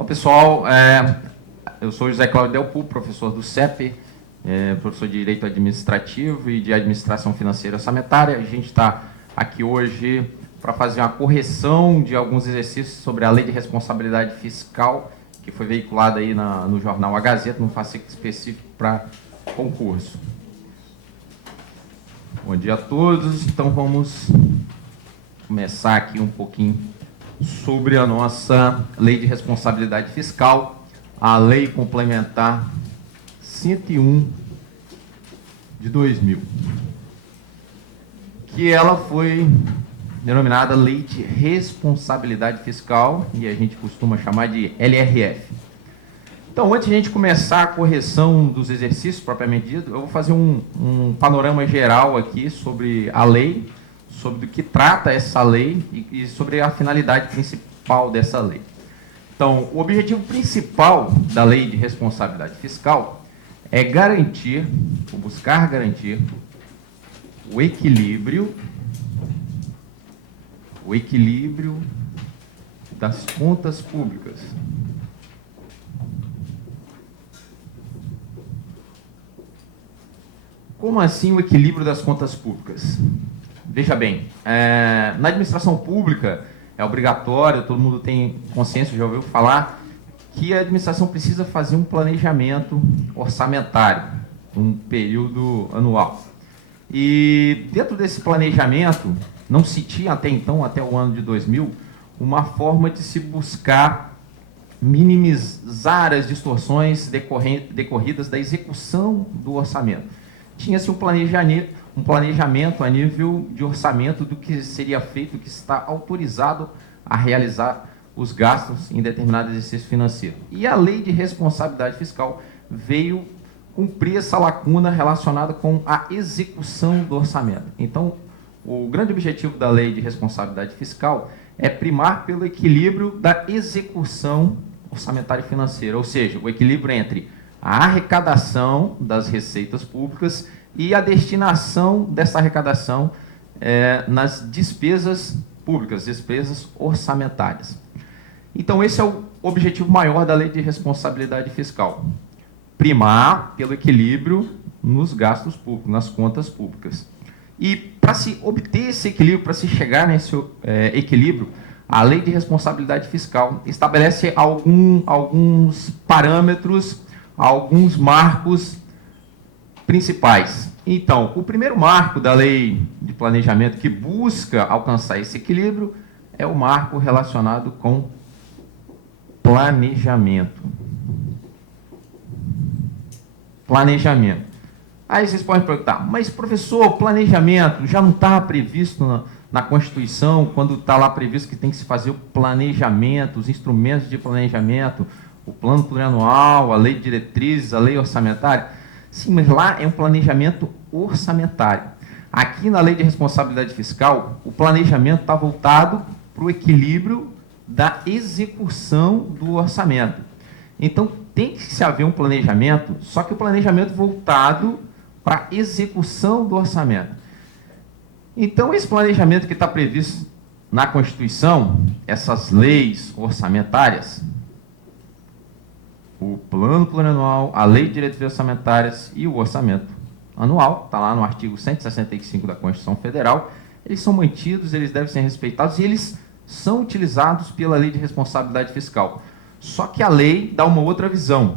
Então, pessoal, eu sou José Cláudio Delpu, professor do CEP, professor de Direito Administrativo e de Administração Financeira Orçamentária. A gente está aqui hoje para fazer uma correção de alguns exercícios sobre a Lei de Responsabilidade Fiscal, que foi veiculada aí no jornal A Gazeta, num fascículo específico para concurso. Bom dia a todos. Então, vamos começar aqui um pouquinho sobre a nossa Lei de Responsabilidade Fiscal, a Lei Complementar 101 de 2000, que ela foi denominada Lei de Responsabilidade Fiscal, e a gente costuma chamar de LRF. Então, antes de a gente começar a correção dos exercícios propriamente dito, eu vou fazer um panorama geral aqui sobre a lei, sobre do que trata essa lei e sobre a finalidade principal dessa lei. Então, o objetivo principal da Lei de Responsabilidade Fiscal é garantir, ou buscar garantir, o equilíbrio das contas públicas. Como assim o equilíbrio das contas públicas? Veja bem, na administração pública é obrigatório, todo mundo tem consciência, já ouviu falar, que a administração precisa fazer um planejamento orçamentário, um período anual. E dentro desse planejamento, não se tinha até então, até o ano de 2000, uma forma de se buscar minimizar as distorções decorridas da execução do orçamento. Tinha-se um planejamento a nível de orçamento do que seria feito, que está autorizado a realizar os gastos em determinado exercício financeiro. E a Lei de Responsabilidade Fiscal veio cumprir essa lacuna relacionada com a execução do orçamento. Então, o grande objetivo da Lei de Responsabilidade Fiscal é primar pelo equilíbrio da execução orçamentária e financeira, ou seja, o equilíbrio entre a arrecadação das receitas públicas e a destinação dessa arrecadação nas despesas públicas, despesas orçamentárias. Então, esse é o objetivo maior da Lei de Responsabilidade Fiscal: primar pelo equilíbrio nos gastos públicos, nas contas públicas. E para se obter esse equilíbrio, para se chegar nesse equilíbrio, a Lei de Responsabilidade Fiscal estabelece alguns parâmetros, alguns marcos principais. Então, o primeiro marco da Lei de Planejamento que busca alcançar esse equilíbrio é o marco relacionado com planejamento. Planejamento. Aí vocês podem perguntar, mas professor, planejamento já não está previsto na Constituição, quando está lá previsto que tem que se fazer o planejamento, os instrumentos de planejamento, o plano plurianual, a lei de diretrizes, a lei orçamentária? Sim, mas lá é um planejamento orçamentário. Aqui na Lei de Responsabilidade Fiscal, o planejamento está voltado para o equilíbrio da execução do orçamento. Então, tem que se haver um planejamento, só que o planejamento voltado para a execução do orçamento. Então, esse planejamento que está previsto na Constituição, essas leis orçamentárias, o plano plurianual, a lei de diretrizes orçamentárias e o orçamento anual, está lá no artigo 165 da Constituição Federal, eles são mantidos, eles devem ser respeitados e eles são utilizados pela Lei de Responsabilidade Fiscal. Só que a lei dá uma outra visão.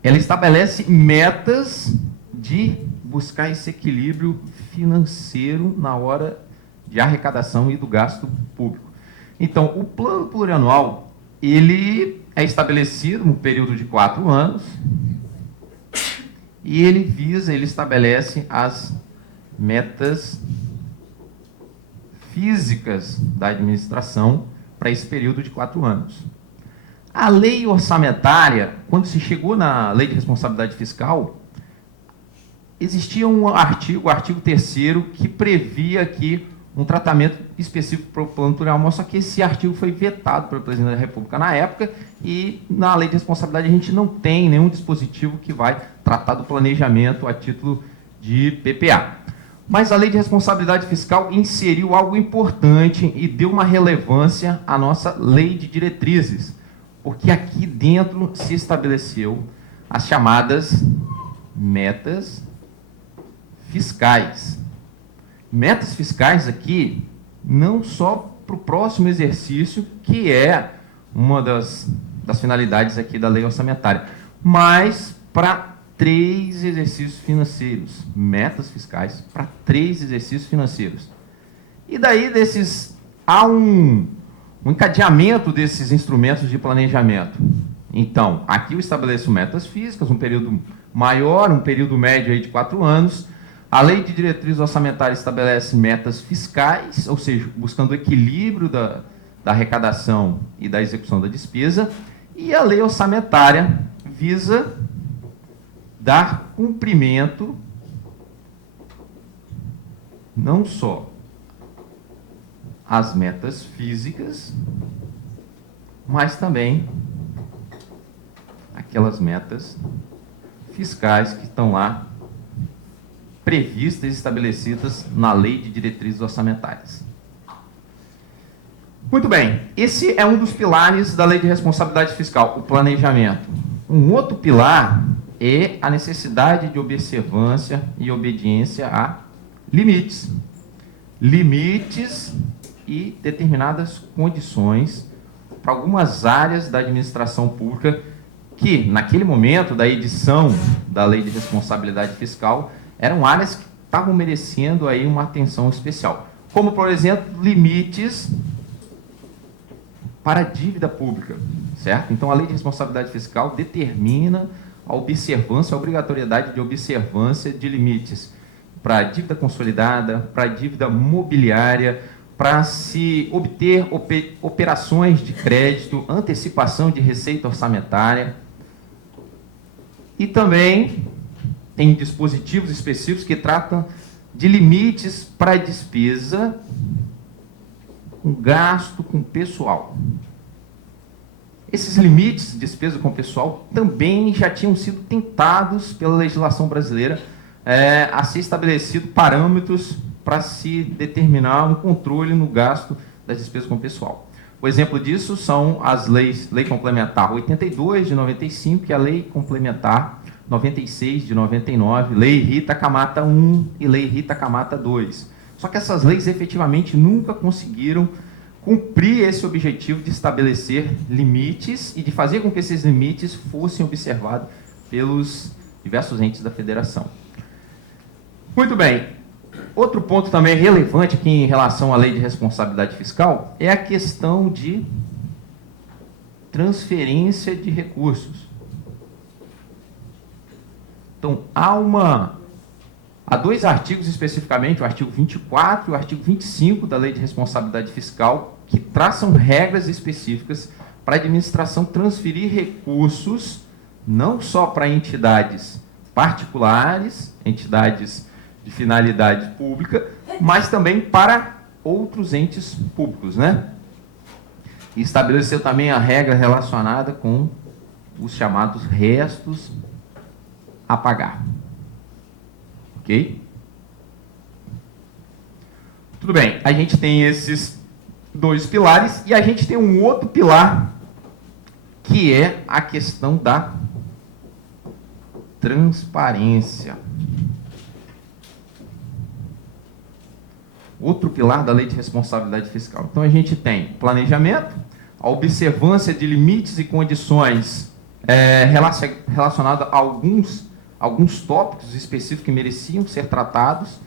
Ela estabelece metas de buscar esse equilíbrio financeiro na hora de arrecadação e do gasto público. Então, o plano plurianual, ele é estabelecido no período de 4 anos e ele estabelece as metas físicas da administração para esse período de 4 anos. A lei orçamentária, quando se chegou na Lei de Responsabilidade Fiscal, existia um artigo, o artigo 3º, que previa aqui um tratamento específico para o plano plurianual, só que esse artigo foi vetado pelo presidente da República na época, e na Lei de Responsabilidade a gente não tem nenhum dispositivo que vai tratar do planejamento a título de PPA. Mas a Lei de Responsabilidade Fiscal inseriu algo importante e deu uma relevância à nossa Lei de Diretrizes. Porque aqui dentro se estabeleceu as chamadas metas fiscais. Metas fiscais aqui, não só para o próximo exercício, que é uma das finalidades aqui da lei orçamentária, mas para 3 exercícios financeiros. Metas fiscais para 3 exercícios financeiros. E daí há um encadeamento desses instrumentos de planejamento. Então, aqui eu estabeleço metas físicas, um período maior, um período médio aí de 4 anos. A Lei de Diretriz Orçamentária estabelece metas fiscais, ou seja, buscando o equilíbrio da arrecadação e da execução da despesa. E a Lei Orçamentária visa dar cumprimento não só às metas físicas, mas também aquelas metas fiscais que estão lá previstas e estabelecidas na Lei de Diretrizes Orçamentárias. Muito bem, esse é um dos pilares da Lei de Responsabilidade Fiscal, o planejamento. Um outro pilar é a necessidade de observância e obediência a limites. Limites e determinadas condições para algumas áreas da administração pública que, naquele momento da edição da Lei de Responsabilidade Fiscal, eram áreas que estavam merecendo aí uma atenção especial. Como, por exemplo, limites para a dívida pública, certo? Então, a Lei de Responsabilidade Fiscal determina a observância, a obrigatoriedade de observância de limites para a dívida consolidada, para a dívida mobiliária, para se obter operações de crédito, antecipação de receita orçamentária. E também tem dispositivos específicos que tratam de limites para a despesa com gasto com pessoal. Esses limites de despesa com pessoal também já tinham sido tentados pela legislação brasileira a ser estabelecido parâmetros para se determinar um controle no gasto das despesas com pessoal. O exemplo disso são as leis, Lei Complementar 82 de 95 e a Lei Complementar 96 de 99, Lei Rita Camata 1 e Lei Rita Camata 2. Só que essas leis efetivamente nunca conseguiram cumprir esse objetivo de estabelecer limites e de fazer com que esses limites fossem observados pelos diversos entes da federação. Muito bem. Outro ponto também relevante aqui em relação à Lei de Responsabilidade Fiscal é a questão de transferência de recursos. Então, há 2 artigos especificamente, o artigo 24 e o artigo 25 da Lei de Responsabilidade Fiscal, que traçam regras específicas para a administração transferir recursos não só para entidades particulares, entidades de finalidade pública, mas também para outros entes públicos, né? E estabeleceu também a regra relacionada com os chamados restos a pagar. Ok? Tudo bem, a gente tem esses 2 pilares e a gente tem um outro pilar que é a questão da transparência. Outro pilar da Lei de Responsabilidade Fiscal. Então, a gente tem planejamento, a observância de limites e condições relacionadas a alguns tópicos específicos que mereciam ser tratados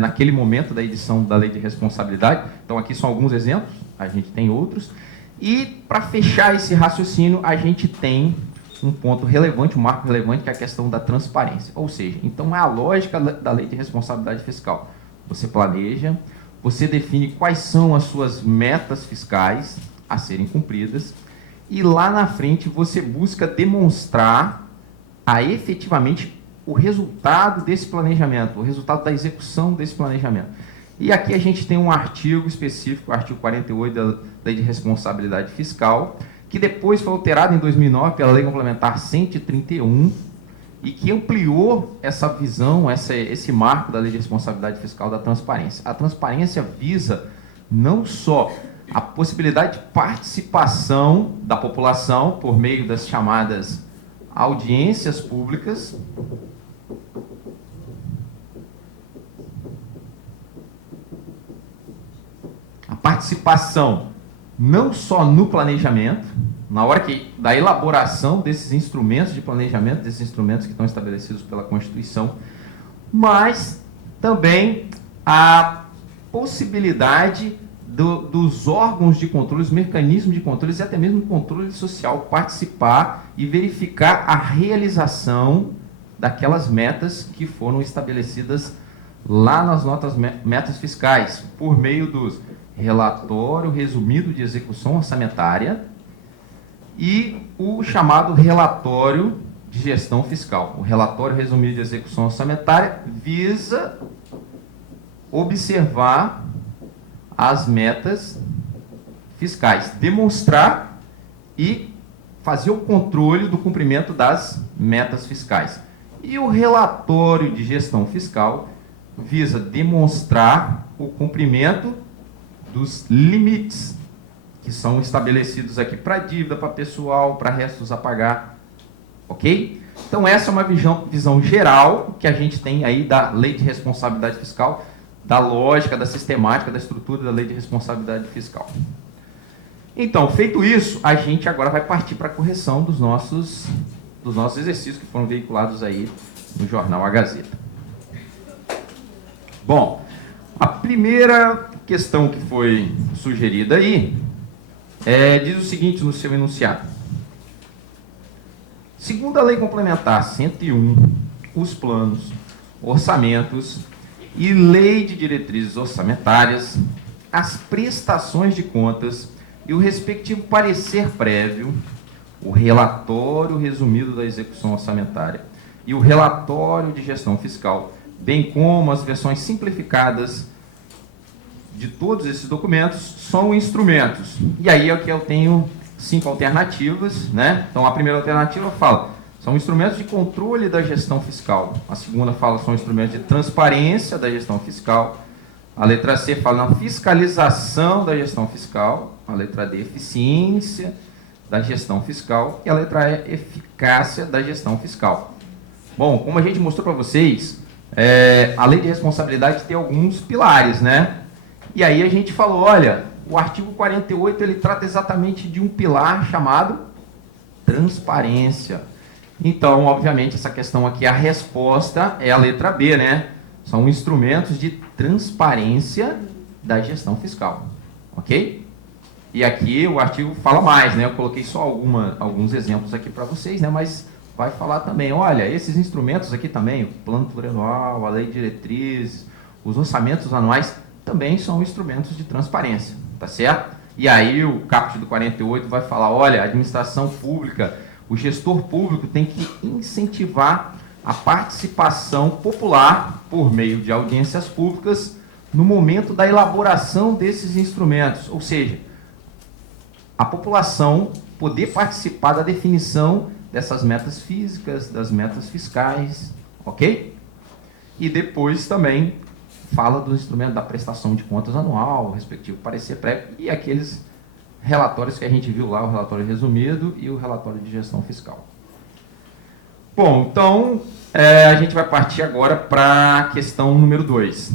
naquele momento da edição da Lei de Responsabilidade. Então, aqui são alguns exemplos, a gente tem outros. E, para fechar esse raciocínio, a gente tem um ponto relevante, um marco relevante, que é a questão da transparência. Ou seja, então é a lógica da Lei de Responsabilidade Fiscal. Você planeja, você define quais são as suas metas fiscais a serem cumpridas e lá na frente você busca demonstrar efetivamente o resultado desse planejamento, o resultado da execução desse planejamento. E aqui a gente tem um artigo específico, o artigo 48 da Lei de Responsabilidade Fiscal, que depois foi alterado em 2009 pela Lei Complementar 131, e que ampliou essa visão, esse marco da Lei de Responsabilidade Fiscal da transparência. A transparência visa não só a possibilidade de participação da população por meio das chamadas audiências públicas, a participação não só no planejamento, na hora da elaboração desses instrumentos de planejamento, desses instrumentos que estão estabelecidos pela Constituição, mas também a possibilidade dos órgãos de controle, os mecanismos de controle e até mesmo o controle social participar e verificar a realização daquelas metas que foram estabelecidas lá nas notas metas fiscais, por meio dos relatório resumido de execução orçamentária e o chamado relatório de gestão fiscal. O relatório resumido de execução orçamentária visa observar as metas fiscais, demonstrar e fazer o controle do cumprimento das metas fiscais. E o relatório de gestão fiscal visa demonstrar o cumprimento dos limites que são estabelecidos aqui para dívida, para pessoal, para restos a pagar, ok? Então essa é uma visão geral que a gente tem aí da Lei de Responsabilidade Fiscal, da lógica, da sistemática, da estrutura da Lei de Responsabilidade Fiscal. Então, feito isso, a gente agora vai partir para a correção dos nossos exercícios que foram veiculados aí no jornal A Gazeta. Bom, a primeira questão que foi sugerida aí diz o seguinte no seu enunciado. Segundo a Lei Complementar 101, os planos, orçamentos e Lei de Diretrizes Orçamentárias, as prestações de contas e o respectivo parecer prévio, o relatório resumido da execução orçamentária e o relatório de gestão fiscal, bem como as versões simplificadas de todos esses documentos, são instrumentos. E aí é que eu tenho 5 alternativas, né? Então a primeira alternativa fala, são instrumentos de controle da gestão fiscal. A segunda fala, são instrumentos de transparência da gestão fiscal. A letra C fala na fiscalização da gestão fiscal. A letra D, eficiência da gestão fiscal. E a letra E, eficácia da gestão fiscal. Bom, como a gente mostrou para vocês, a Lei de Responsabilidade tem alguns pilares, né? E aí a gente falou, olha, o artigo 48 ele trata exatamente de um pilar chamado transparência. Então, obviamente, essa questão aqui, a resposta é a letra B, né? São instrumentos de transparência da gestão fiscal, ok? E aqui o artigo fala mais, né? Eu coloquei só alguns exemplos aqui para vocês, né? Mas vai falar também, olha, esses instrumentos aqui também, o plano plurianual, a lei de diretrizes, os orçamentos anuais, também são instrumentos de transparência, tá certo? E aí o caput do 48 vai falar, olha, a administração pública, o gestor público tem que incentivar a participação popular por meio de audiências públicas no momento da elaboração desses instrumentos, ou seja, a população poder participar da definição dessas metas físicas, das metas fiscais, ok? E depois também fala do instrumento da prestação de contas anual, respectivo parecer prévio, e aqueles relatórios que a gente viu lá, o relatório resumido e o relatório de gestão fiscal. Bom, então a gente vai partir agora para a questão número 2.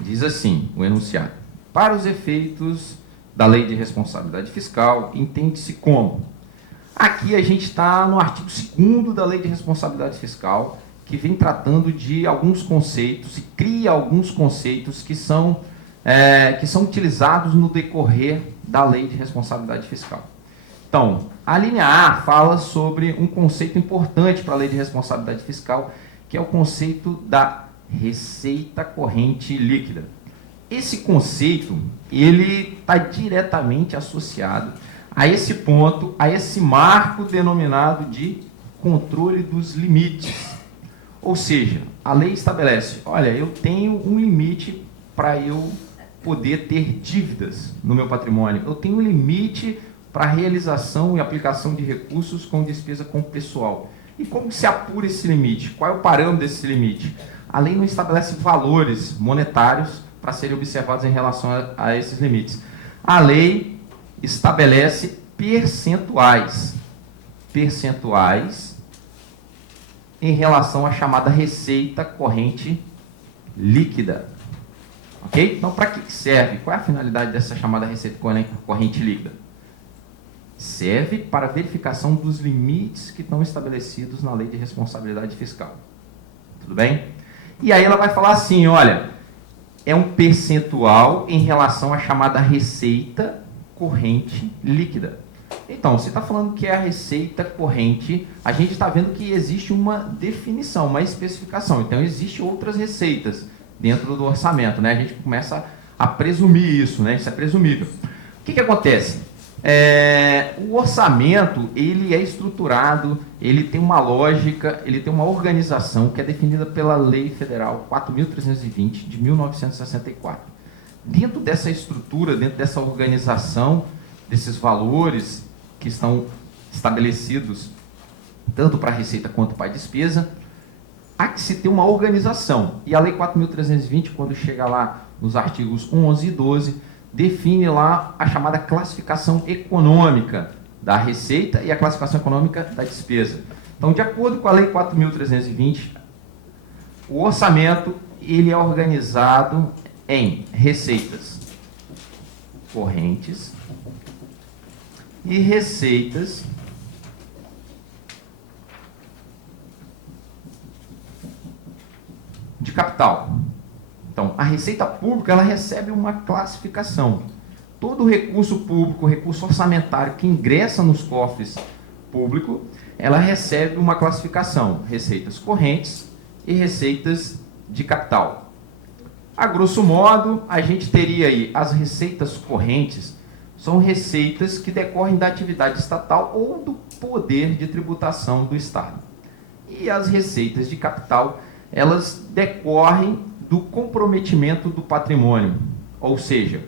Diz assim, o enunciado. Para os efeitos da Lei de Responsabilidade Fiscal, entende-se como? Aqui a gente está no artigo 2º da Lei de Responsabilidade Fiscal, que vem tratando de alguns conceitos e cria alguns conceitos que são utilizados no decorrer da Lei de Responsabilidade Fiscal. Então, a linha A fala sobre um conceito importante para a Lei de Responsabilidade Fiscal, que é o conceito da receita corrente líquida. Esse conceito, ele está diretamente associado a esse ponto, a esse marco denominado de controle dos limites. Ou seja, a lei estabelece, olha, eu tenho um limite para eu poder ter dívidas no meu patrimônio. Eu tenho um limite para a realização e aplicação de recursos com despesa com pessoal. E como se apura esse limite? Qual é o parâmetro desse limite? A lei não estabelece valores monetários para serem observados em relação a esses limites. a lei estabelece percentuais em relação à chamada receita corrente líquida. Ok? Então, para que serve? Qual é a finalidade dessa chamada receita corrente líquida? Serve para verificação dos limites que estão estabelecidos na lei de responsabilidade fiscal. Tudo bem? E aí ela vai falar assim, olha, é um percentual em relação à chamada receita corrente líquida. Então, você está falando que é a receita corrente, a gente está vendo que existe uma definição, uma especificação. Então, existem outras receitas dentro do orçamento, né? A gente começa a presumir isso, né? Isso é presumível. O que acontece? O orçamento, ele é estruturado, ele tem uma lógica, ele tem uma organização que é definida pela Lei Federal 4.320 de 1964. Dentro dessa estrutura, dentro dessa organização, desses valores que estão estabelecidos tanto para a receita quanto para a despesa, há que se ter uma organização. E a Lei 4.320, quando chega lá nos artigos 11 e 12, define lá a chamada classificação econômica da receita e a classificação econômica da despesa. Então, de acordo com a Lei 4.320, o orçamento ele é organizado em receitas correntes e receitas de capital. Então, a receita pública ela recebe uma classificação. Todo recurso público, recurso orçamentário que ingressa nos cofres públicos, ela recebe uma classificação, receitas correntes e receitas de capital. A grosso modo, a gente teria aí as receitas correntes, são receitas que decorrem da atividade estatal ou do poder de tributação do Estado. E as receitas de capital, elas decorrem do comprometimento do patrimônio, ou seja,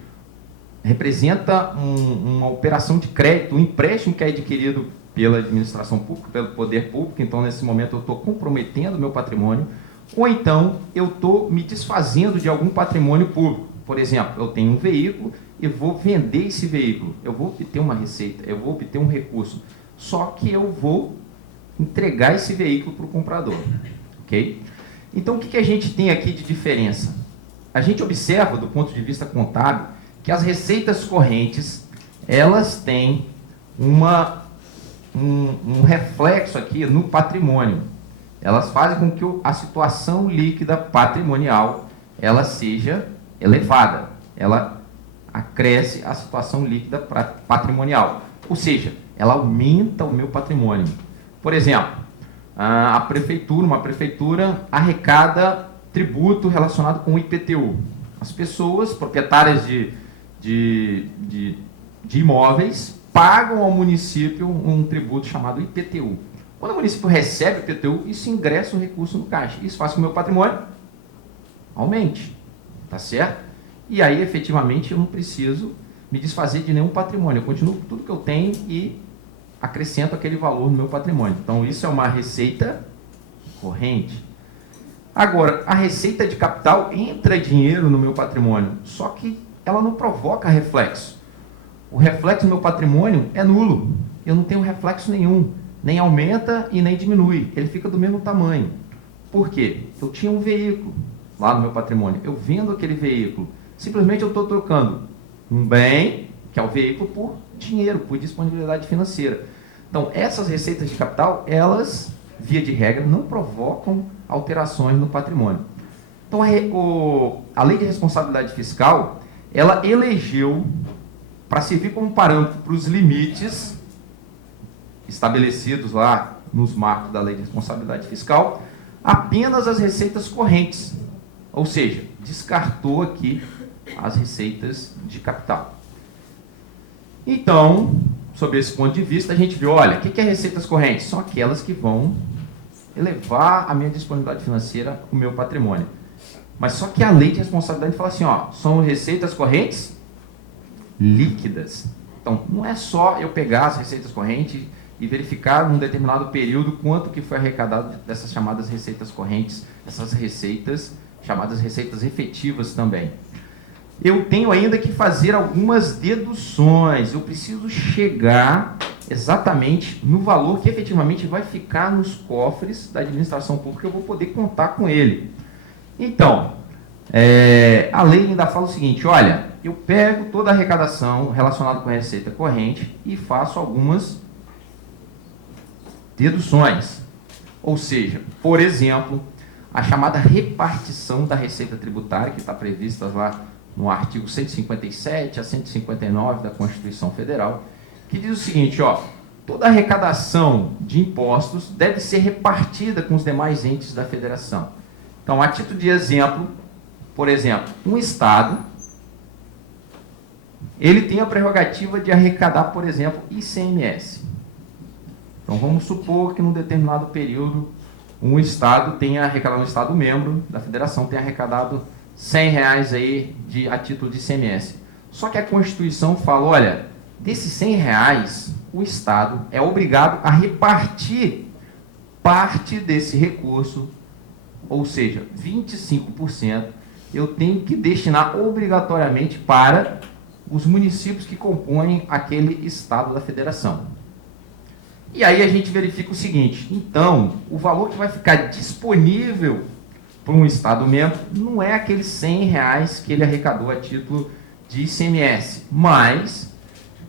representa uma operação de crédito, um empréstimo que é adquirido pela administração pública, pelo poder público. Então, nesse momento, eu estou comprometendo o meu patrimônio, ou então eu estou me desfazendo de algum patrimônio público. Por exemplo, eu tenho um veículo e vou vender esse veículo, eu vou obter uma receita, eu vou obter um recurso, só que eu vou entregar esse veículo para o comprador, ok? Então, o que a gente tem aqui de diferença? A gente observa, do ponto de vista contábil, que as receitas correntes, elas têm um reflexo aqui no patrimônio. Elas fazem com que a situação líquida patrimonial, ela seja elevada. Ela acresce a situação líquida patrimonial. Ou seja, ela aumenta o meu patrimônio. Por exemplo, uma prefeitura arrecada tributo relacionado com o IPTU. As pessoas proprietárias de imóveis pagam ao município um tributo chamado IPTU. Quando o município recebe o IPTU, isso ingressa o recurso no caixa. Isso faz com que o meu patrimônio aumente, tá certo? E aí, efetivamente, eu não preciso me desfazer de nenhum patrimônio. Eu continuo com tudo que eu tenho e acrescento aquele valor no meu patrimônio. Então, isso é uma receita corrente. Agora, a receita de capital entra dinheiro no meu patrimônio, só que ela não provoca reflexo. O reflexo no meu patrimônio é nulo. Eu não tenho reflexo nenhum. Nem aumenta e nem diminui. Ele fica do mesmo tamanho. Por quê? Eu tinha um veículo lá no meu patrimônio. Eu vendo aquele veículo. Simplesmente eu estou trocando um bem, que é o veículo, por dinheiro, por disponibilidade financeira. Então, essas receitas de capital, elas, via de regra, não provocam alterações no patrimônio. Então, a Lei de Responsabilidade Fiscal, ela elegeu, para servir como parâmetro para os limites estabelecidos lá nos marcos da Lei de Responsabilidade Fiscal, apenas as receitas correntes. Ou seja, descartou aqui as receitas de capital. Então, sob esse ponto de vista, a gente viu, olha, o que é receitas correntes? São aquelas que vão elevar a minha disponibilidade financeira, o meu patrimônio. Mas só que a Lei de Responsabilidade fala assim, ó, são receitas correntes líquidas. Então, não é só eu pegar as receitas correntes e verificar num determinado período quanto que foi arrecadado dessas chamadas receitas correntes, essas receitas chamadas receitas efetivas também. eu tenho ainda que fazer algumas deduções. Eu preciso chegar exatamente no valor que efetivamente vai ficar nos cofres da administração pública, eu vou poder contar com ele. Então, a lei ainda fala o seguinte, olha, eu pego toda a arrecadação relacionada com a receita corrente e faço algumas deduções. Ou seja, por exemplo, a chamada repartição da receita tributária, que está prevista lá no artigo 157 a 159 da Constituição Federal, que diz o seguinte, ó, toda arrecadação de impostos deve ser repartida com os demais entes da federação. Então, a título de exemplo, por exemplo, um Estado, ele tem a prerrogativa de arrecadar, por exemplo, ICMS. Então, vamos supor que num determinado período, um Estado tenha arrecadado, um Estado membro da federação tenha arrecadado R$100 aí a título de ICMS. Só que a Constituição fala, olha, desses R$100, o Estado é obrigado a repartir parte desse recurso, ou seja, 25%, eu tenho que destinar obrigatoriamente para os municípios que compõem aquele Estado da federação. E aí a gente verifica o seguinte, então, o valor que vai ficar disponível para um Estado membro não é aqueles R$100 que ele arrecadou a título de ICMS, mas,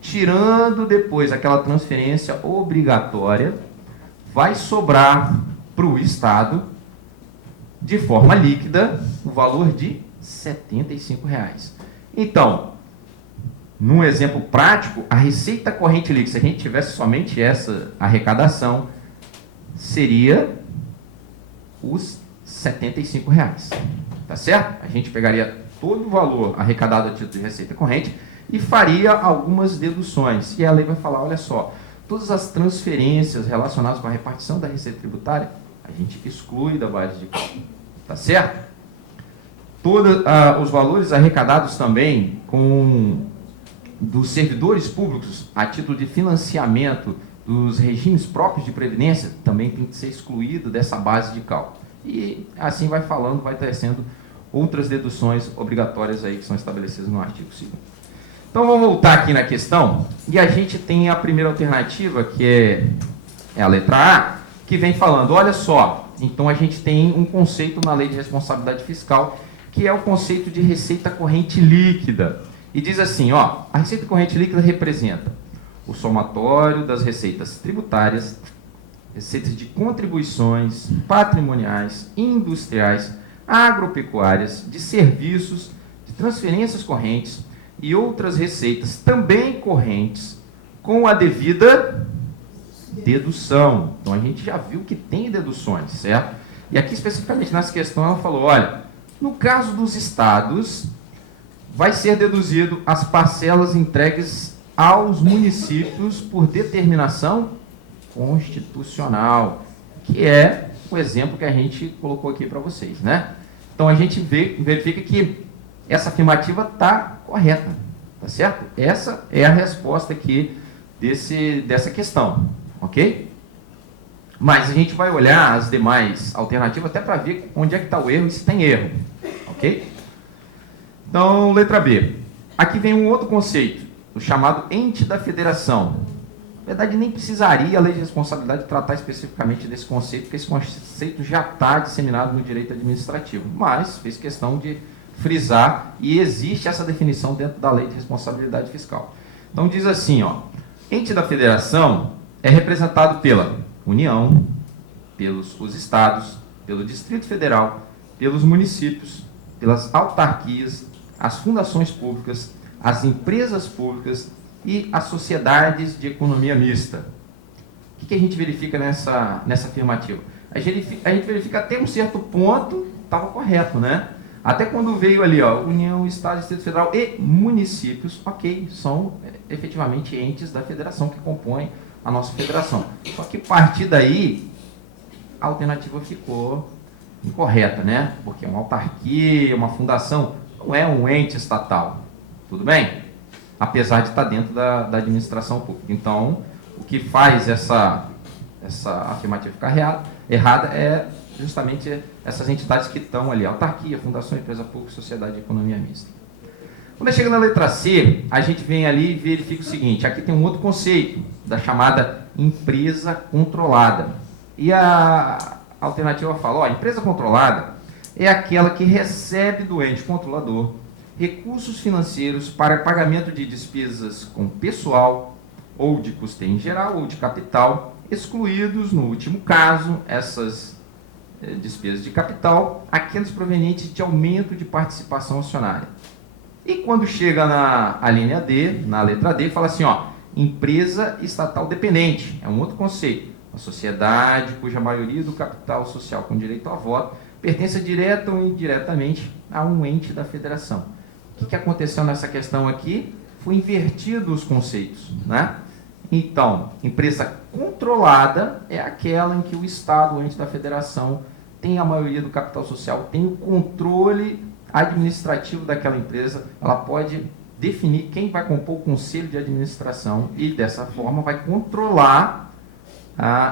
tirando depois aquela transferência obrigatória, vai sobrar para o Estado, de forma líquida, o valor de R$ 75. Então, num exemplo prático, a receita corrente líquida, se a gente tivesse somente essa arrecadação, seria os R$ 75. Tá certo? A gente pegaria todo o valor arrecadado a título de receita corrente e faria algumas deduções. E a lei vai falar, olha só, todas as transferências relacionadas com a repartição da receita tributária, a gente exclui da base de cálculo. Tá certo? Todos os valores arrecadados também dos servidores públicos a título de financiamento dos regimes próprios de previdência também tem que ser excluído dessa base de cálculo. E assim vai falando, vai tecendo outras deduções obrigatórias aí que são estabelecidas no artigo 2º. Então vamos voltar aqui na questão e a gente tem a primeira alternativa, que é a letra A, que vem falando, olha só, então a gente tem um conceito na Lei de Responsabilidade Fiscal, que é o conceito de receita corrente líquida. E diz assim, ó, a receita corrente líquida representa o somatório das receitas tributárias, receitas de contribuições patrimoniais, industriais, agropecuárias, de serviços, de transferências correntes e outras receitas também correntes com a devida dedução. Então a gente já viu que tem deduções, certo? E aqui especificamente nessa questão ela falou, olha, no caso dos estados, vai ser deduzido as parcelas entregues aos municípios por determinação constitucional, que é o exemplo que a gente colocou aqui para vocês, né? Então a gente verifica que essa afirmativa está correta, tá certo? Essa é a resposta aqui dessa questão, ok? Mas a gente vai olhar as demais alternativas até para ver onde é que está o erro e se tem erro, ok? Então, letra B. Aqui vem um outro conceito, o chamado ente da federação. Na verdade, nem precisaria a lei de responsabilidade tratar especificamente desse conceito, porque esse conceito já está disseminado no direito administrativo. Mas fez questão de frisar e existe essa definição dentro da lei de responsabilidade fiscal. Então, diz assim, ó, ente da federação é representado pela União, pelos os estados, pelo Distrito Federal, pelos municípios, pelas autarquias, as fundações públicas, as empresas públicas e as sociedades de economia mista. O que a gente verifica nessa afirmativa? A gente verifica até um certo ponto, estava correto, né? Até quando veio ali, ó, União, Estado, Distrito Federal e municípios, ok, são efetivamente entes da federação que compõem a nossa federação. Só que a partir daí, a alternativa ficou incorreta, né? Porque uma autarquia, uma fundação, não é um ente estatal, tudo bem? Apesar de estar dentro da administração pública. Então, o que faz essa afirmativa ficar errada é justamente essas entidades que estão ali, autarquia, fundação, empresa pública, sociedade de economia mista. Quando chega na letra C, a gente vem ali e verifica o seguinte, aqui tem um outro conceito, da chamada empresa controlada. E a alternativa fala, ó, empresa controlada é aquela que recebe do ente controlador recursos financeiros para pagamento de despesas com pessoal, ou de custeio em geral, ou de capital, excluídos, no último caso, essas despesas de capital, aqueles provenientes de aumento de participação acionária. E quando chega na linha D, na letra D, fala assim, ó, empresa estatal dependente, é um outro conceito, uma sociedade cuja maioria do capital social com direito a voto pertence direta ou indiretamente a um ente da federação. O que aconteceu nessa questão aqui? Foi invertido os conceitos, né? Então, empresa controlada é aquela em que o Estado, o ente da federação, tem a maioria do capital social, tem o controle administrativo daquela empresa, ela pode definir quem vai compor o conselho de administração e, dessa forma, vai controlar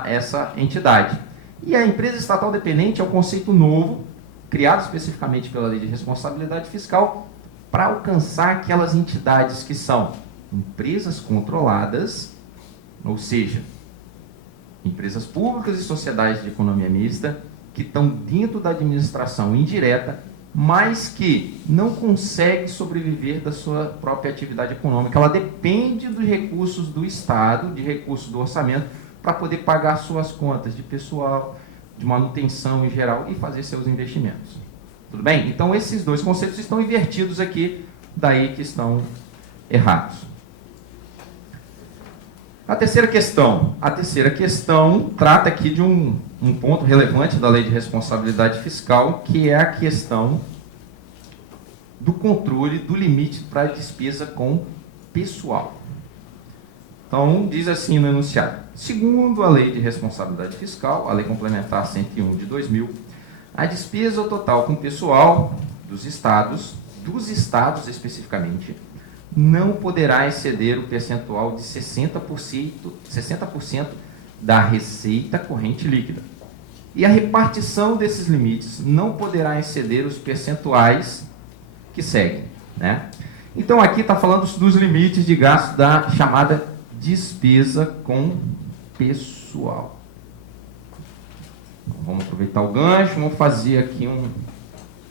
essa entidade. E a empresa estatal dependente é um conceito novo, criado especificamente pela Lei de Responsabilidade Fiscal, para alcançar aquelas entidades que são empresas controladas, ou seja, empresas públicas e sociedades de economia mista, que estão dentro da administração indireta, mas que não consegue sobreviver da sua própria atividade econômica. Ela depende dos recursos do Estado, de recursos do orçamento, para poder pagar suas contas de pessoal, de manutenção em geral e fazer seus investimentos. Tudo bem? Então, esses dois conceitos estão invertidos aqui, daí que estão errados. A terceira questão trata aqui de um ponto relevante da Lei de Responsabilidade Fiscal, que é a questão do controle do limite para a despesa com pessoal. Então, diz assim no enunciado, segundo a Lei de Responsabilidade Fiscal, a Lei Complementar 101 de 2000, a despesa total com pessoal dos estados especificamente, não poderá exceder o percentual de 60% da receita corrente líquida. E a repartição desses limites não poderá exceder os percentuais que seguem, né? Então, aqui está falando dos limites de gasto da chamada despesa com pessoal. Então, vamos aproveitar o gancho, vamos fazer aqui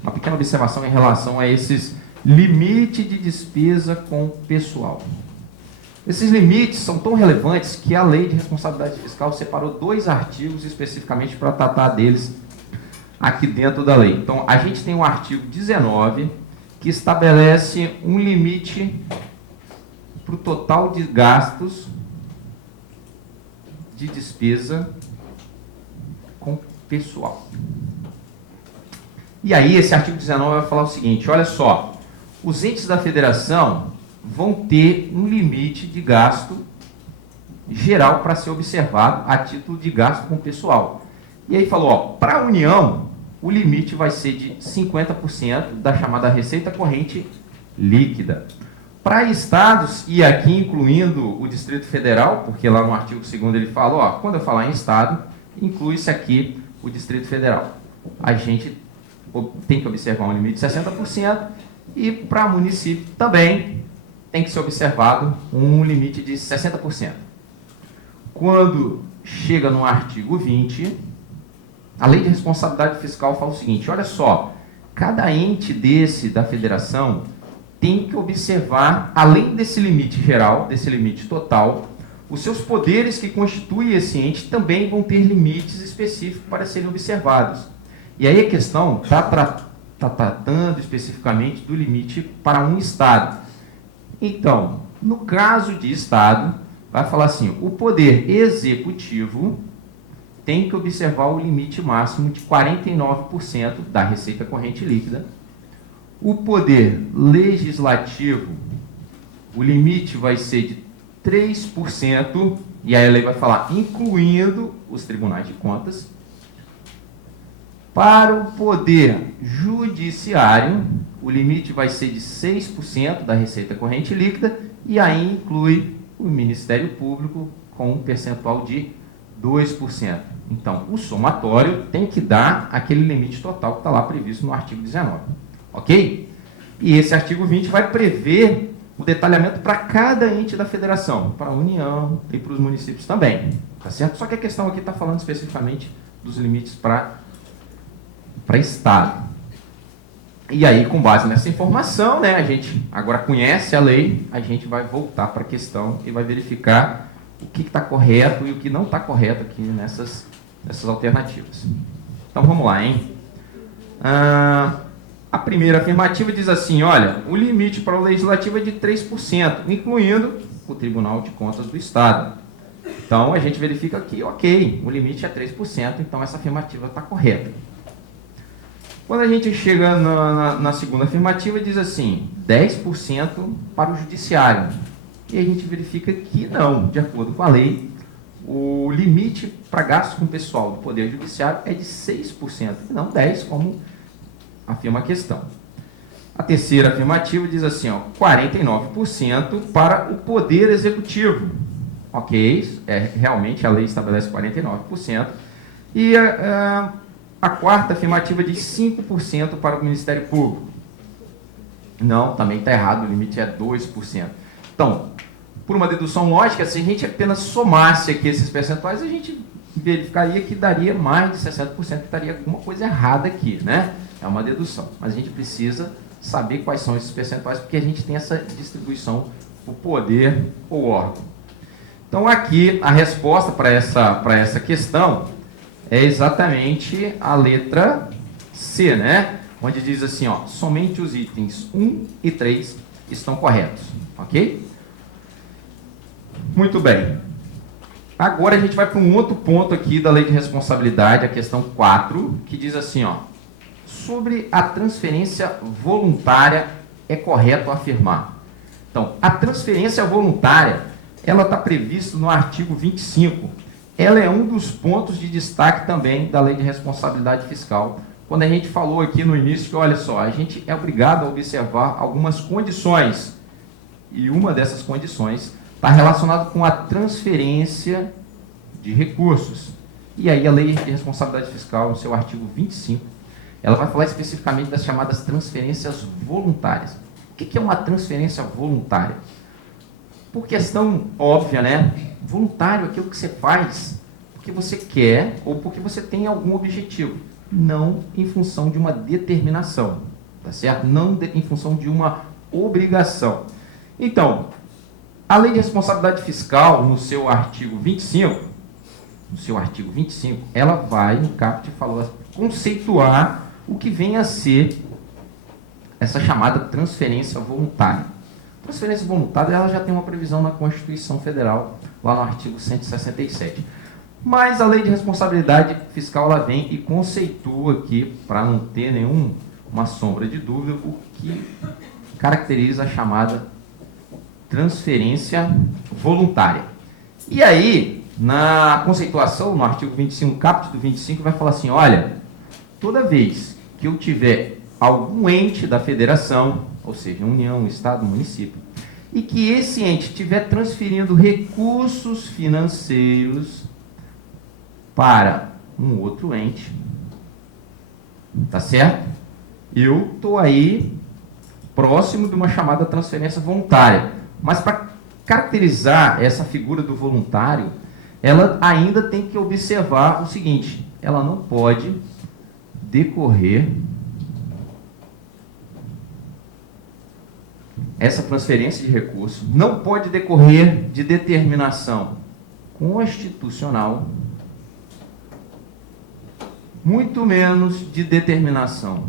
uma pequena observação em relação a esses limite de despesa com pessoal. Esses limites são tão relevantes que a Lei de Responsabilidade Fiscal separou 2 artigos especificamente para tratar deles aqui dentro da lei. Então, a gente tem o artigo 19, que estabelece um limite para o total de gastos de despesa com pessoal. E aí, esse artigo 19 vai falar o seguinte, olha só, os entes da federação vão ter um limite de gasto geral para ser observado a título de gasto com pessoal. E aí falou, ó, para a União, o limite vai ser de 50% da chamada receita corrente líquida. Para estados, e aqui incluindo o Distrito Federal, porque lá no artigo 2º ele fala, ó, quando eu falar em estado, inclui-se aqui o Distrito Federal. A gente tem que observar um limite de 60%, e para município também tem que ser observado um limite de 60%. Quando chega no artigo 20, a Lei de Responsabilidade Fiscal fala o seguinte, olha só, cada ente da federação tem que observar, além desse limite geral, desse limite total, os seus poderes que constituem esse ente também vão ter limites específicos para serem observados. E aí a questão está tratando especificamente do limite para um estado. Então, no caso de estado, vai falar assim, o poder executivo tem que observar o limite máximo de 49% da receita corrente líquida. O poder legislativo, o limite vai ser de 3%, e aí a lei vai falar, incluindo os tribunais de contas. Para o poder judiciário, o limite vai ser de 6% da receita corrente líquida, e aí inclui o Ministério Público com um percentual de 2%. Então, o somatório tem que dar aquele limite total que está lá previsto no artigo 19. Ok? E esse artigo 20 vai prever o detalhamento para cada ente da federação, para a União e para os municípios também. Tá certo? Só que a questão aqui está falando especificamente dos limites para Estado. E aí, com base nessa informação, né, a gente agora conhece a lei, a gente vai voltar para a questão e vai verificar o que está correto e o que não está correto aqui nessas alternativas. Então, vamos lá, hein? A primeira afirmativa diz assim, olha, o limite para o legislativo é de 3%, incluindo o Tribunal de Contas do Estado. Então, a gente verifica aqui, ok, o limite é 3%, então essa afirmativa está correta. Quando a gente chega na segunda afirmativa, diz assim, 10% para o judiciário. E a gente verifica que não, de acordo com a lei, o limite para gastos com o pessoal do Poder Judiciário é de 6%, e não 10%, como afirma a questão. A terceira afirmativa diz assim, ó, 49% para o Poder Executivo. Ok, realmente a lei estabelece 49%. E a quarta afirmativa diz 5% para o Ministério Público. Não, também está errado, o limite é 2%. Então, por uma dedução lógica, se a gente apenas somasse aqui esses percentuais, a gente verificaria que daria mais de 60%, que estaria alguma coisa errada aqui, né? É uma dedução. Mas a gente precisa saber quais são esses percentuais, porque a gente tem essa distribuição por poder ou órgão. Então, aqui, a resposta para essa questão é exatamente a letra C, né? Onde diz assim, ó, somente os itens 1 e 3 estão corretos, ok? Muito bem. Agora a gente vai para um outro ponto aqui da Lei de Responsabilidade, a questão 4, que diz assim, ó, sobre a transferência voluntária é correto afirmar. Então, a transferência voluntária, ela está prevista no artigo 25. Ela é um dos pontos de destaque também da Lei de Responsabilidade Fiscal. Quando a gente falou aqui no início que, olha só, a gente é obrigado a observar algumas condições. E uma dessas condições está relacionada com a transferência de recursos. E aí a Lei de Responsabilidade Fiscal, no seu artigo 25, ela vai falar especificamente das chamadas transferências voluntárias. O que é uma transferência voluntária? Por questão óbvia, né? Voluntário é aquilo que você faz porque você quer ou porque você tem algum objetivo, não em função de uma determinação, tá certo? Não em função de uma obrigação. Então, a Lei de Responsabilidade Fiscal, no seu artigo 25, ela vai, no caput, conceituar o que vem a ser essa chamada transferência voluntária. Transferência voluntária, ela já tem uma previsão na Constituição Federal, lá no artigo 167. Mas a Lei de Responsabilidade Fiscal, ela vem e conceitua aqui, para não ter nenhuma sombra de dúvida, o que caracteriza a chamada transferência voluntária. E aí, na conceituação, no artigo 25, caput do 25, vai falar assim, olha, toda vez que eu tiver algum ente da federação, ou seja, União, Estado, município, e que esse ente estiver transferindo recursos financeiros para um outro ente, tá certo? Eu estou aí próximo de uma chamada transferência voluntária. Mas para caracterizar essa figura do voluntário, ela ainda tem que observar o seguinte, ela não pode decorrer essa transferência de recursos, não pode decorrer de determinação constitucional, muito menos de determinação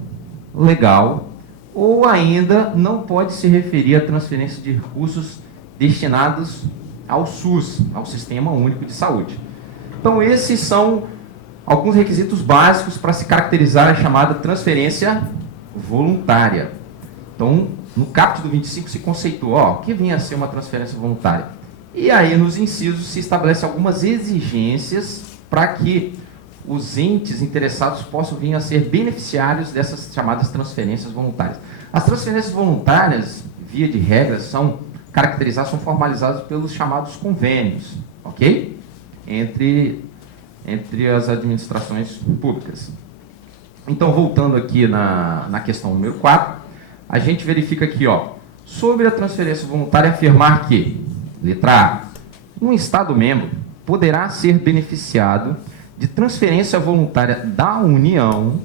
legal, ou ainda não pode se referir à transferência de recursos destinados ao SUS, ao Sistema Único de Saúde. Então, esses são alguns requisitos básicos para se caracterizar a chamada transferência voluntária. Então, no caput do 25 se conceitua, o que vem a ser uma transferência voluntária. E aí, nos incisos, se estabelece algumas exigências para que os entes interessados possam vir a ser beneficiários dessas chamadas transferências voluntárias. As transferências voluntárias, via de regra, são caracterizadas, são formalizadas pelos chamados convênios, ok? Entre as administrações públicas. Então, voltando aqui na questão número 4, a gente verifica aqui, ó, sobre a transferência voluntária, afirmar que, letra A, um Estado-membro poderá ser beneficiado de transferência voluntária da União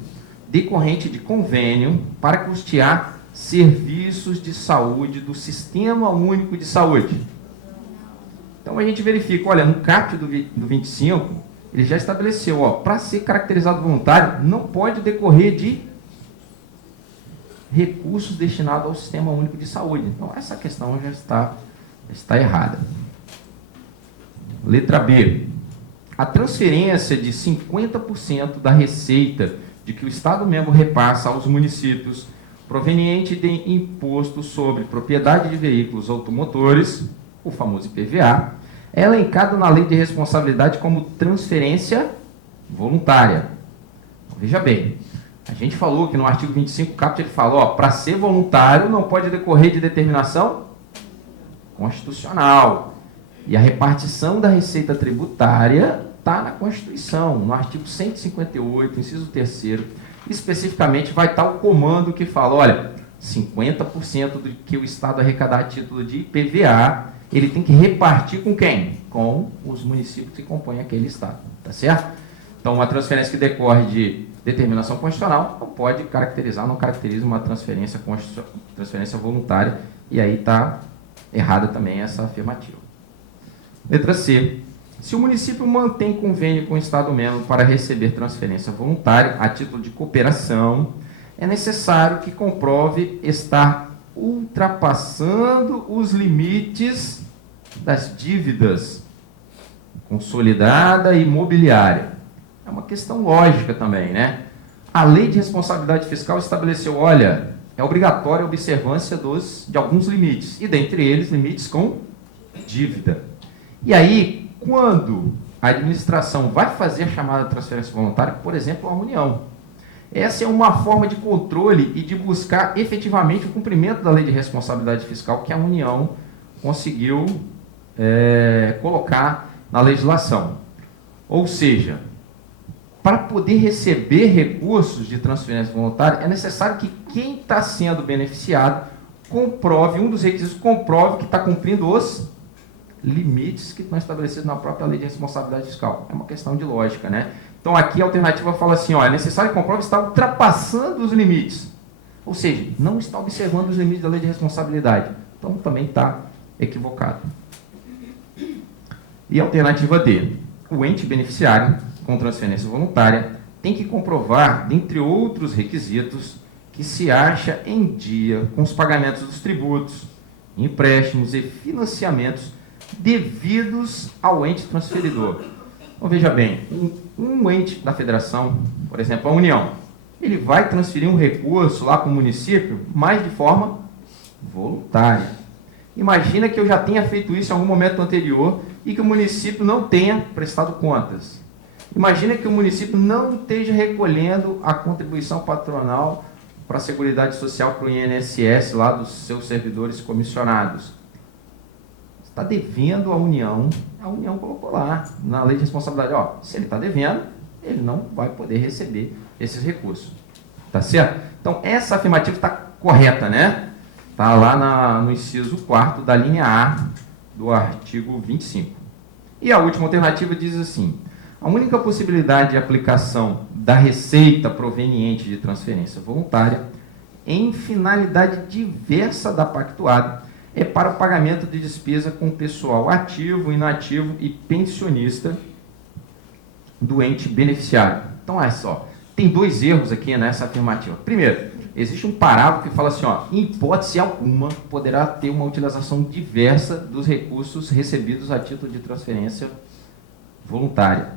decorrente de convênio para custear serviços de saúde do Sistema Único de Saúde. Então a gente verifica, olha, no CAPT do 25, ele já estabeleceu, ó, para ser caracterizado voluntário, não pode decorrer de recursos destinados ao Sistema Único de Saúde. Então essa questão já está errada. Letra B. A transferência de 50% da receita de que o Estado-membro repassa aos municípios proveniente de imposto sobre propriedade de veículos automotores, o famoso IPVA, é elencado na Lei de Responsabilidade como transferência voluntária. Veja bem, a gente falou que no artigo 25 CAPT ele fala, para ser voluntário não pode decorrer de determinação constitucional. E a repartição da receita tributária está na Constituição, no artigo 158, inciso 3º, especificamente vai estar o comando que fala, olha, 50% do que o Estado arrecadar a título de IPVA, ele tem que repartir com quem? Com os municípios que compõem aquele Estado, tá certo? Então, uma transferência que decorre de determinação constitucional não pode caracterizar, não caracteriza uma transferência voluntária, e aí está errada também essa afirmativa. Letra C. Se o município mantém convênio com o Estado-membro para receber transferência voluntária a título de cooperação, é necessário que comprove estar ultrapassando os limites das dívidas consolidada e imobiliária. É uma questão lógica também, né? A Lei de Responsabilidade Fiscal estabeleceu, olha, é obrigatória a observância de alguns limites, e dentre eles, limites com dívida. E aí, quando a administração vai fazer a chamada transferência voluntária, por exemplo, a União, essa é uma forma de controle e de buscar efetivamente o cumprimento da Lei de Responsabilidade Fiscal que a União conseguiu colocar na legislação. Ou seja, para poder receber recursos de transferência voluntária, é necessário que quem está sendo beneficiado comprove, um dos requisitos, comprove que está cumprindo os limites que estão estabelecidos na própria Lei de Responsabilidade Fiscal. É uma questão de lógica, né? Então, aqui a alternativa fala assim, ó, é necessário que comprove que está ultrapassando os limites. Ou seja, não está observando os limites da Lei de Responsabilidade. Então, também está equivocado. E a alternativa D. O ente beneficiário, com transferência voluntária, tem que comprovar, dentre outros requisitos, que se acha em dia com os pagamentos dos tributos, empréstimos e financiamentos devidos ao ente transferidor. Então, veja bem, um ente da federação, por exemplo, a União, ele vai transferir um recurso lá para o município, mas de forma voluntária. Imagina que eu já tenha feito isso em algum momento anterior e que o município não tenha prestado contas. Imagina que o município não esteja recolhendo a contribuição patronal para a Seguridade Social, para o INSS, lá dos seus servidores comissionados. Está devendo à União, a União colocou lá na Lei de Responsabilidade, ó, se ele está devendo, ele não vai poder receber esses recursos. Tá certo? Então, essa afirmativa está correta, né? Está lá no inciso 4º da linha A do artigo 25. E a última alternativa diz assim, a única possibilidade de aplicação da receita proveniente de transferência voluntária em finalidade diversa da pactuada é para o pagamento de despesa com pessoal ativo, inativo e pensionista do ente beneficiário. Então, olha só, tem dois erros aqui nessa afirmativa. Primeiro, existe um parágrafo que fala assim, ó, em hipótese alguma, poderá ter uma utilização diversa dos recursos recebidos a título de transferência voluntária.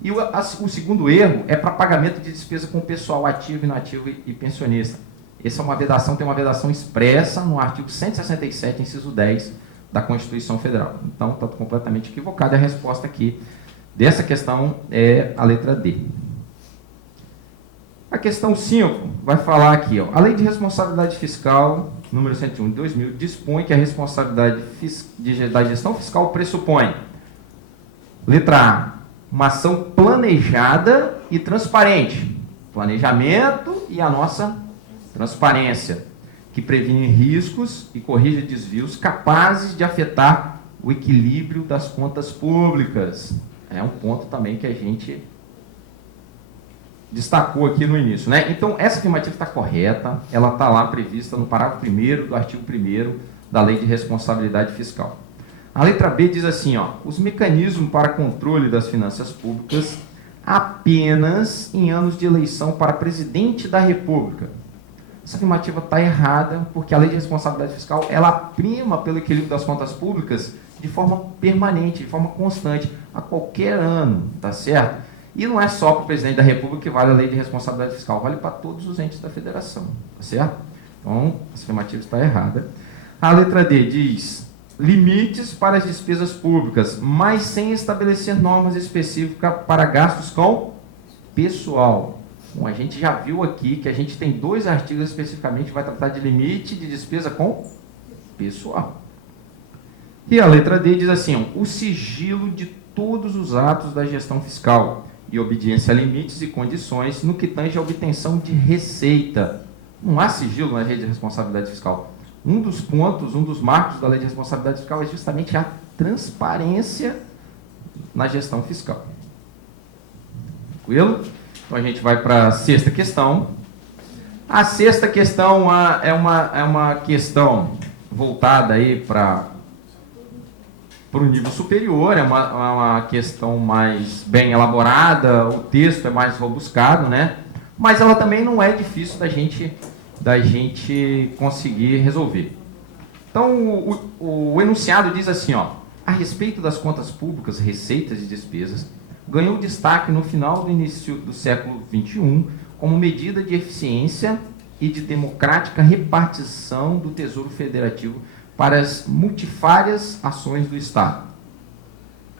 E o segundo erro é para pagamento de despesa com pessoal ativo, inativo e pensionista. Essa é uma vedação, tem uma vedação expressa no artigo 167, inciso 10 da Constituição Federal. Então, está completamente equivocada. A resposta aqui dessa questão é a letra D. A questão 5 vai falar aqui, ó, a Lei de Responsabilidade Fiscal, número 101 de 2000, dispõe que a responsabilidade da gestão fiscal pressupõe, letra A, uma ação planejada e transparente. Planejamento e a nossa transparência, que previne riscos e corrige desvios capazes de afetar o equilíbrio das contas públicas. É um ponto também que a gente destacou aqui no início, né? Então, essa afirmativa está correta, ela está lá prevista no parágrafo 1º do artigo 1º da Lei de Responsabilidade Fiscal. A letra B diz assim, ó, os mecanismos para controle das finanças públicas apenas em anos de eleição para presidente da República. Essa afirmativa está errada, porque a Lei de Responsabilidade Fiscal, ela prima pelo equilíbrio das contas públicas de forma permanente, de forma constante, a qualquer ano, tá certo? E não é só para o presidente da República que vale a Lei de Responsabilidade Fiscal, vale para todos os entes da federação, tá certo? Então, essa afirmativa está errada. A letra D diz limites para as despesas públicas, mas sem estabelecer normas específicas para gastos com pessoal. Bom, a gente já viu aqui que a gente tem 2 artigos especificamente que vai tratar de limite de despesa com pessoal. E a letra D diz assim, ó, o sigilo de todos os atos da gestão fiscal e obediência a limites e condições no que tange a obtenção de receita. Não há sigilo na Lei de Responsabilidade Fiscal. Um dos pontos, um dos marcos da Lei de Responsabilidade Fiscal é justamente a transparência na gestão fiscal. Tranquilo? Então a gente vai para a 6ª questão. A 6ª questão é uma questão voltada aí para o nível superior, é uma questão mais bem elaborada, o texto é mais robuscado, né? Mas ela também não é difícil da gente conseguir resolver. Então, o enunciado diz assim, ó, a respeito das contas públicas, receitas e despesas, ganhou destaque no final do início do século XXI como medida de eficiência e de democrática repartição do Tesouro Federativo para as multifárias ações do Estado.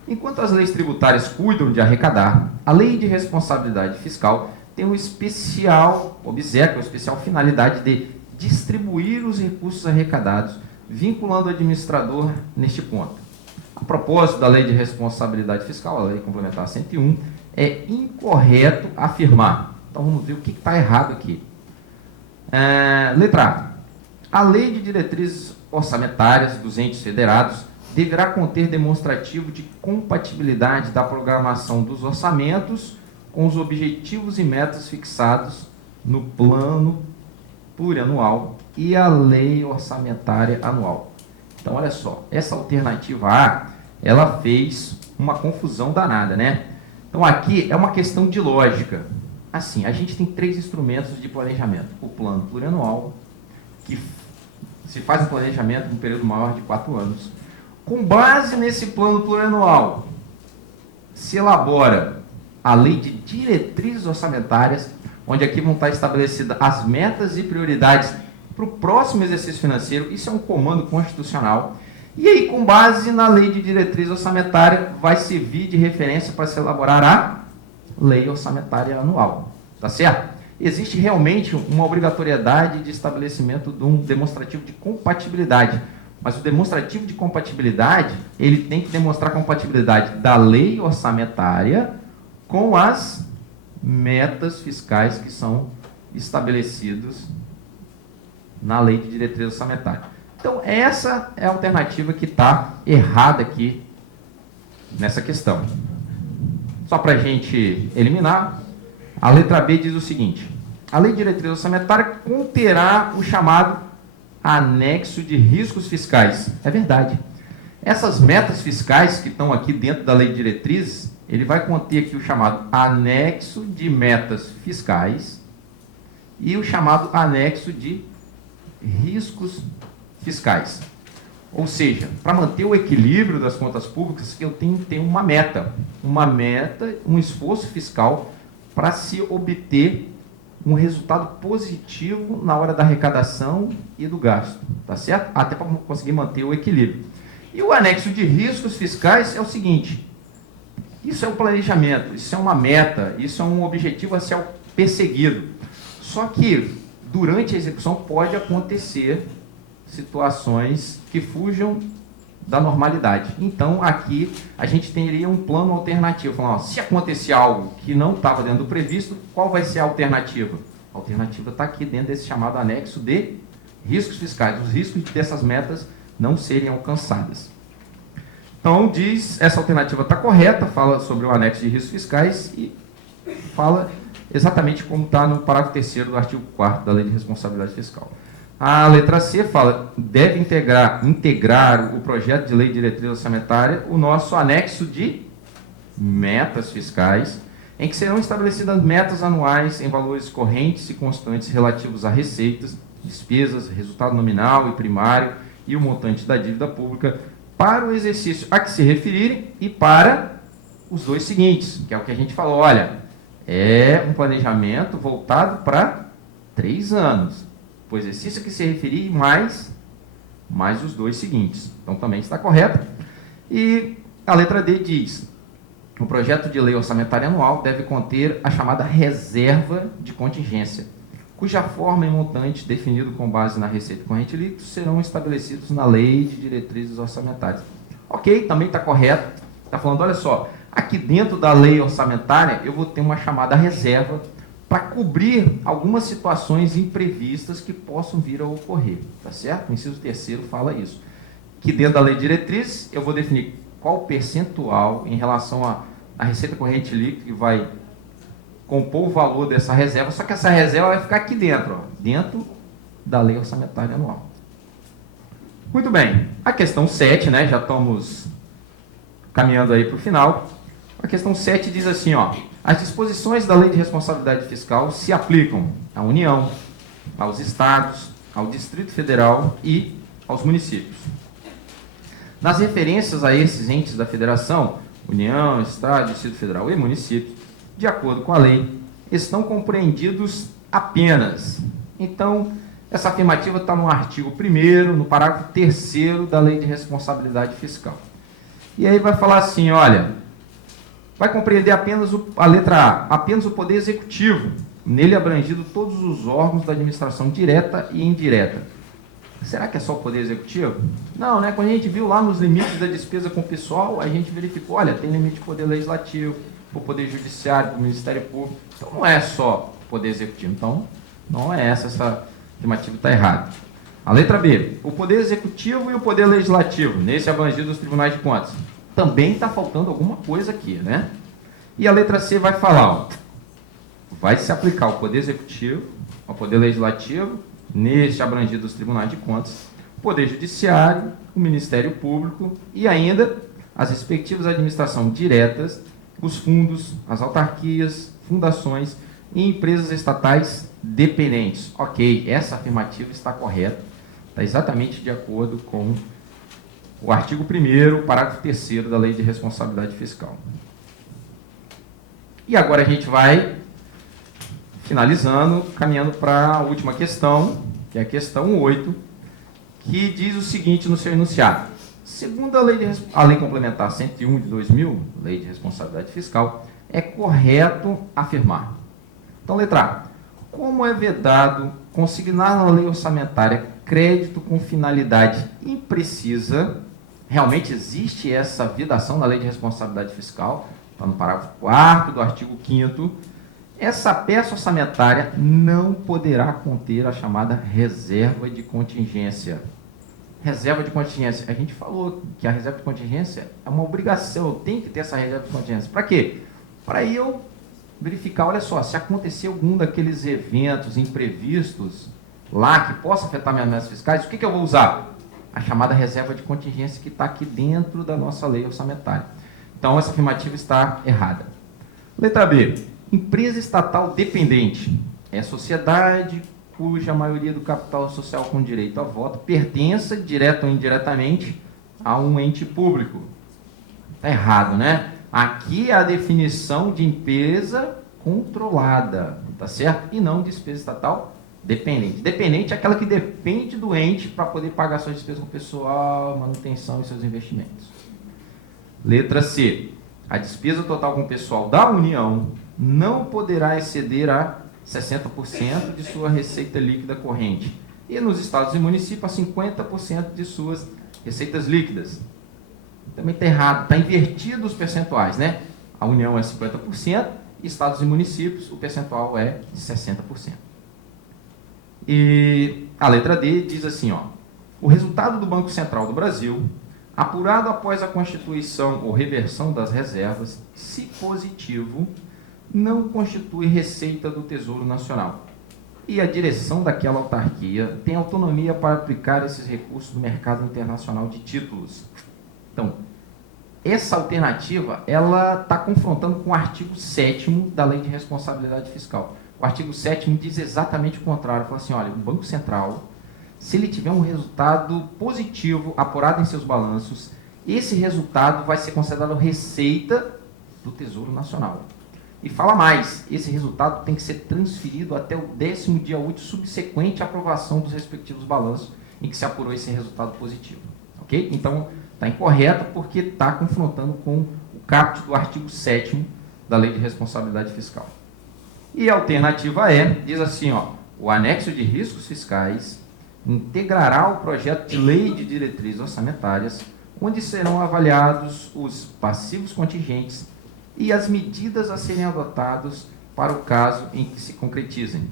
Enquanto as leis tributárias cuidam de arrecadar, a Lei de Responsabilidade Fiscal tem um especial obséquio, uma especial finalidade de distribuir os recursos arrecadados, vinculando o administrador neste ponto. A propósito da Lei de Responsabilidade Fiscal, a Lei Complementar 101, é incorreto afirmar. Então vamos ver o que está errado aqui. Letra A. A Lei de Diretrizes Orçamentárias dos Entes Federados deverá conter demonstrativo de compatibilidade da programação dos orçamentos com os objetivos e metas fixados no plano plurianual e a lei orçamentária anual. Então, olha só, essa alternativa A, ela fez uma confusão danada, né? Então, aqui é uma questão de lógica. Assim, a gente tem 3 instrumentos de planejamento. O plano plurianual, que se faz um planejamento num período maior de 4 anos. Com base nesse plano plurianual, se elabora a lei de diretrizes orçamentárias, onde aqui vão estar estabelecidas as metas e prioridades para o próximo exercício financeiro. Isso é um comando constitucional. E aí, com base na lei de diretriz orçamentária, vai servir de referência para se elaborar a lei orçamentária anual. Tá certo? Existe realmente uma obrigatoriedade de estabelecimento de um demonstrativo de compatibilidade. Mas o demonstrativo de compatibilidade, ele tem que demonstrar a compatibilidade da lei orçamentária com as metas fiscais que são estabelecidas na lei de diretriz orçamentária. Então, essa é a alternativa que está errada aqui nessa questão. Só para a gente eliminar, a letra B diz o seguinte: a lei de diretriz orçamentária conterá o chamado anexo de riscos fiscais. É verdade. Essas metas fiscais que estão aqui dentro da lei de diretrizes, ele vai conter aqui o chamado anexo de metas fiscais e o chamado anexo de riscos fiscais. Ou seja, para manter o equilíbrio das contas públicas, eu tenho que ter uma meta, um esforço fiscal para se obter um resultado positivo na hora da arrecadação e do gasto, tá certo? Até para conseguir manter o equilíbrio. E o anexo de riscos fiscais é o seguinte: isso é um planejamento, isso é uma meta, isso é um objetivo a ser perseguido. Só que durante a execução pode acontecer situações que fujam da normalidade. Então, aqui a gente teria um plano alternativo. Falando, ó, se acontecer algo que não estava dentro do previsto, qual vai ser a alternativa? A alternativa está aqui dentro desse chamado anexo de riscos fiscais, os riscos dessas metas não serem alcançadas. Então, diz, essa alternativa está correta, fala sobre o anexo de riscos fiscais e fala exatamente como está no parágrafo 3º do artigo 4º da Lei de Responsabilidade Fiscal. A letra C fala, deve integrar o projeto de lei de diretriz orçamentária o nosso anexo de metas fiscais, em que serão estabelecidas metas anuais em valores correntes e constantes relativos a receitas, despesas, resultado nominal e primário e o montante da dívida pública para o exercício a que se referirem e para os dois seguintes, que é o que a gente falou, olha, é um planejamento voltado para 3 anos, o exercício a que se referir mais os dois seguintes. Então também está correto. E a letra D diz, o projeto de lei orçamentária anual deve conter a chamada reserva de contingência, cuja forma e montante definido com base na receita corrente líquida serão estabelecidos na lei de diretrizes orçamentárias. Ok, também está correto. Está falando, olha só, aqui dentro da lei orçamentária eu vou ter uma chamada reserva para cobrir algumas situações imprevistas que possam vir a ocorrer, tá certo? O inciso 3º fala isso. Que dentro da lei de diretrizes eu vou definir qual percentual em relação à receita corrente líquida que vai compor o valor dessa reserva, só que essa reserva vai ficar aqui dentro, ó, dentro da lei orçamentária anual. Muito bem, a questão 7, né, já estamos caminhando aí para o final. A questão 7 diz assim, ó, as disposições da Lei de Responsabilidade Fiscal se aplicam à União, aos Estados, ao Distrito Federal e aos municípios. Nas referências a esses entes da Federação, União, Estado, Distrito Federal e municípios, de acordo com a lei, estão compreendidos apenas. Então, essa afirmativa está no artigo 1º, no parágrafo 3º da Lei de Responsabilidade Fiscal. E aí vai falar assim, olha, vai compreender apenas a letra A, apenas o Poder Executivo, nele abrangido todos os órgãos da administração direta e indireta. Será que é só o Poder Executivo? Não, né? Quando a gente viu lá nos limites da despesa com o pessoal, a gente verificou, olha, tem limite de Poder Legislativo, para o Poder Judiciário, para o Ministério Público. Então, não é só o Poder Executivo. Então, não é essa afirmativa está errada. A letra B, o Poder Executivo e o Poder Legislativo, nesse abrangido dos Tribunais de Contas. Também está faltando alguma coisa aqui, né? E a letra C vai falar, ó, vai se aplicar ao Poder Executivo, ao Poder Legislativo, neste abrangido dos Tribunais de Contas, o Poder Judiciário, o Ministério Público e ainda as respectivas administrações diretas, os fundos, as autarquias, fundações e empresas estatais dependentes. Ok, essa afirmativa está correta, está exatamente de acordo com o artigo 1º, parágrafo 3º da Lei de Responsabilidade Fiscal. E agora a gente vai finalizando, caminhando para a última questão, que é a questão 8, que diz o seguinte no seu enunciado. Segundo a lei Complementar 101 de 2000, Lei de Responsabilidade Fiscal, é correto afirmar. Então, letra A. Como é vedado consignar na lei orçamentária crédito com finalidade imprecisa, realmente existe essa vedação na Lei de Responsabilidade Fiscal, está no parágrafo 4º do artigo 5º, essa peça orçamentária não poderá conter a chamada reserva de contingência. Reserva de contingência. A gente falou que a reserva de contingência é uma obrigação, eu tenho que ter essa reserva de contingência. Para quê? Para eu verificar, olha só, se acontecer algum daqueles eventos imprevistos lá que possa afetar minhas metas fiscais, o que eu vou usar? A chamada reserva de contingência que está aqui dentro da nossa lei orçamentária. Então, essa afirmativa está errada. Letra B. Empresa estatal dependente é sociedade cuja maioria do capital social com direito a voto pertença, direta ou indiretamente, a um ente público. Está errado, né? Aqui é a definição de empresa controlada, tá certo? E não de despesa estatal dependente. Dependente é aquela que depende do ente para poder pagar suas despesas com o pessoal, manutenção e seus investimentos. Letra C. A despesa total com o pessoal da União não poderá exceder a 60% de sua receita líquida corrente. E nos estados e municípios, a 50% de suas receitas líquidas. Também está errado, está invertido os percentuais, né? A União é 50%, estados e municípios, o percentual é de 60%. E a letra D diz assim, ó, o resultado do Banco Central do Brasil, apurado após a constituição ou reversão das reservas, se positivo, não constitui receita do Tesouro Nacional. E a direção daquela autarquia tem autonomia para aplicar esses recursos no mercado internacional de títulos. Então, essa alternativa, ela está confrontando com o artigo 7º da Lei de Responsabilidade Fiscal. O artigo 7º diz exatamente o contrário. Fala assim, olha, o Banco Central, se ele tiver um resultado positivo apurado em seus balanços, esse resultado vai ser considerado receita do Tesouro Nacional. E fala mais, esse resultado tem que ser transferido até o 10º dia útil subsequente à aprovação dos respectivos balanços em que se apurou esse resultado positivo. Ok? Então, está incorreto porque está confrontando com o caput do artigo 7º da Lei de Responsabilidade Fiscal. E a alternativa diz assim, ó, o anexo de riscos fiscais integrará o projeto de lei de diretrizes orçamentárias, onde serão avaliados os passivos contingentes e as medidas a serem adotadas para o caso em que se concretizem.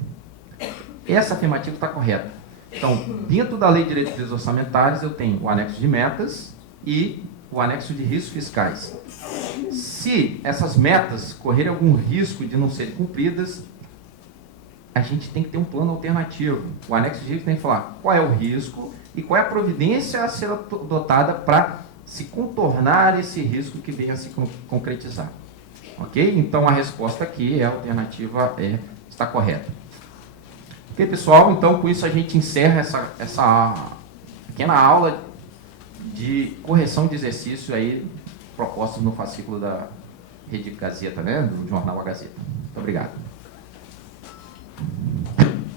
Essa afirmativa está correta. Então, dentro da lei de diretrizes orçamentárias, eu tenho o anexo de metas e o anexo de riscos fiscais. Se essas metas correrem algum risco de não serem cumpridas, a gente tem que ter um plano alternativo. O anexo de risco tem que falar qual é o risco e qual é a providência a ser adotada para se contornar esse risco que venha a se concretizar. Ok? Então, a resposta aqui, a alternativa está correta. Ok, pessoal? Então, com isso a gente encerra essa pequena aula de correção de exercício aí, propostos no fascículo da Rede Gazeta, né? Do jornal A Gazeta. Muito obrigado.